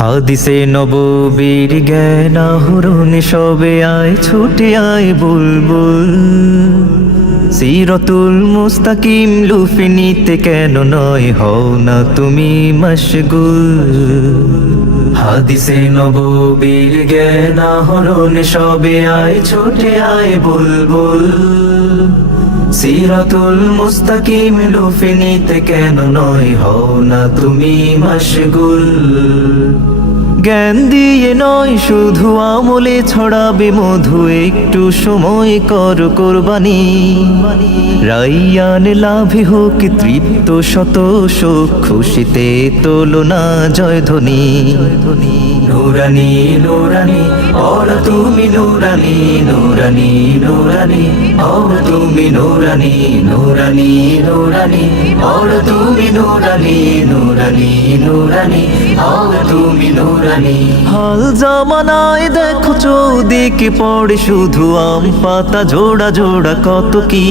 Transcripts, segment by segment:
হাদিসে নববীর জ্ঞান আহরণ সবে আয় ছুটে আয় বুলবুল। সিরাতুল মুস্তাকিম লুফে নিতে কেন নয় হও না তুমি মশগুল। হাদিসে নববীর জ্ঞান আহরণ সবে আয় ছুটে আয় বুলবুল। সিরাতুল মুস্তাকিম লুফে নিতে কেন নয় হও না তুমি মশগুল। জ্ঞান দিয়ে নয় শুধু আমলে ছড়াবে মধু, একটু সময় কর কোরবানি। রাইয়ান লাভে হোক তৃপ্ত শত শোক, খুশিতে তোলো না জয়ধ্বনি। নুরানি নুরানি और তুমি নুরানি নুরানি নুরানি और তুমি নুরানি নুরানি নুরানি और তুমি নুরানি নুরানি নুরানি और তুমি নুরানি। হাল জামানায় দেখো চৌদিকে পড়ে শুধু আম পাতা জোড়া জোড়া কত কি।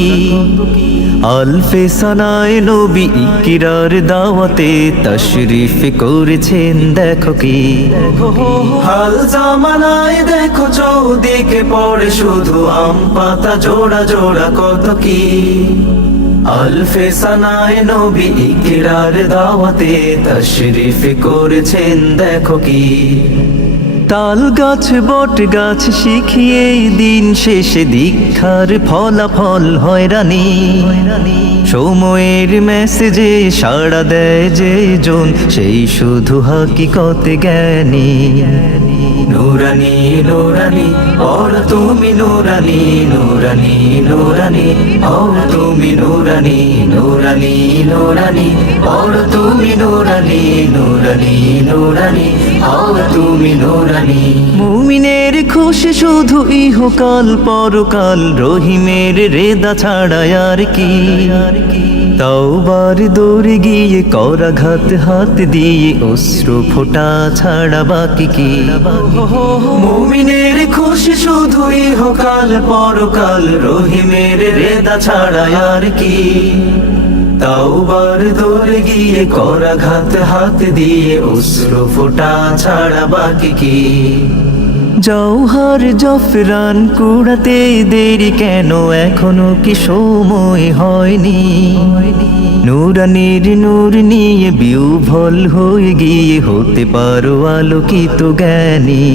আলফে সানায় নবী ইকরার দাওয়াতে তশরিফ করেছেন দেখো কি। হাল জামানায় দেখো চৌদিকে পড়ে শুধু আম পাতা জোড়া জোড়া কত কি। আলফে সানায় নবী ইকরার দাওয়াতে তশরিফ করেছেন দেখো কি। তাল গাছ বট গাছ শিখিয়ে দিন শেষে দীক্ষার ফলাফল হয়রানি। সময়ের মেসেজে সাড়া দেয় যে জন, সেই শুধু হাকিকতে জ্ঞানী। নুরানি নুরানি और তুমি নুরানি নুরানি নুরানি और তুমি নুরানি নুরানি নুরানি और তুমি নুরানি নুরানি নুরানি और তুমি নুরানি। মুমিনের খুশি শুধু ইহকাল পরকাল, রহিমের রেদা ছাড়া আর কি। তাওবার দৌড়ে গিয়ে করাঘাত হাত দিয়ে অশ্রু ফোঁটা ছাড়া বাকি কি। মুমিনের খুশি শুধু ইহকাল পরকাল, রহিমের রেদা ছাড়া আর কি। তাওবার দৌড়ে গিয়ে করাঘাত হাত দিয়ে অশ্রু ফোঁটা ছাড়া বাকি কি। জওহর জফরান কুড়াতে দেরি কেন, এখনো কি সময় হয়নি। নুরানির নূর নিয়ে বিহ্বল হয়ে গিয়ে হতে পারো আলোকিত জ্ঞানী।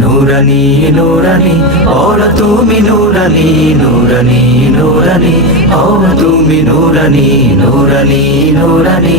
নুরানি নুরানি और তুমি নুরানি নুরানি নুরানি और তুমি নুরানি নুরানি নুরানি।